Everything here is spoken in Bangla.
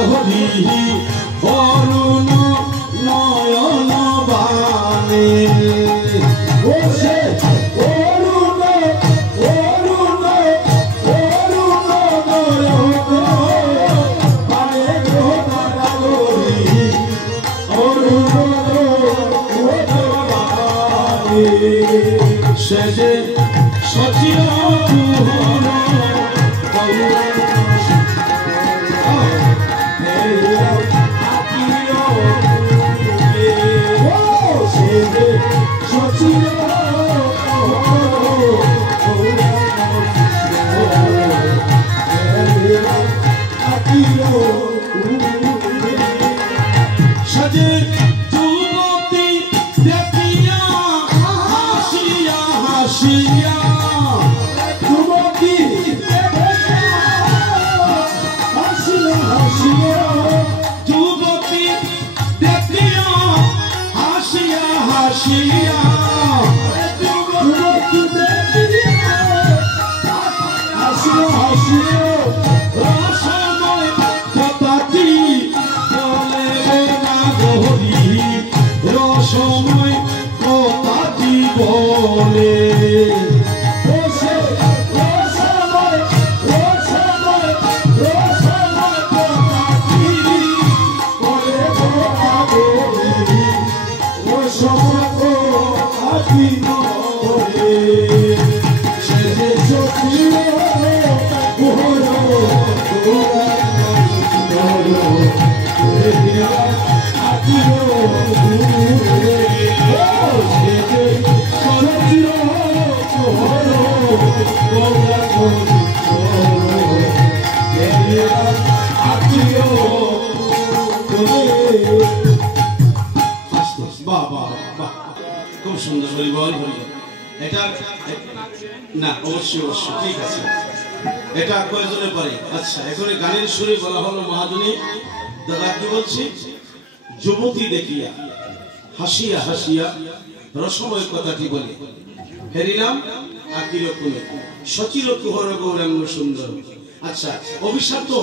গহরি অরুণ নয়ন বাণী ওসে অরুণ অরুণ অরুণ নয়ন বাণী গহরি অরুণ বাণী সেজে সচির কুহর সজে যুবতী দেখিয়া হাসিয়া হাসিয়া যুবতী হাসিয়া হাসিয়া যুবতী দেখিয়া হাসিয়া হাসিয়া যুবতী দেখিয়া হাসিয়া হাসিয়া রসময় কথাটি বলে না গহরি রসময় কথাটি বলে খুব সুন্দর হরি বল হরি এটা না অবশ্যই অবশ্যই ঠিক আছে এটা কয়জনে পারে আচ্ছা এখন গানের সুরে বলা হলো মহাজনী দাদা কি বলছি যুবতী দেখিয়া হাসিয়া হাসিয়া রসময় কথাটি বলে হেরিলাম আকির কুলে সচির কুহর গৌরাঙ্গ সুন্দর আচ্ছা অভিশাপ তো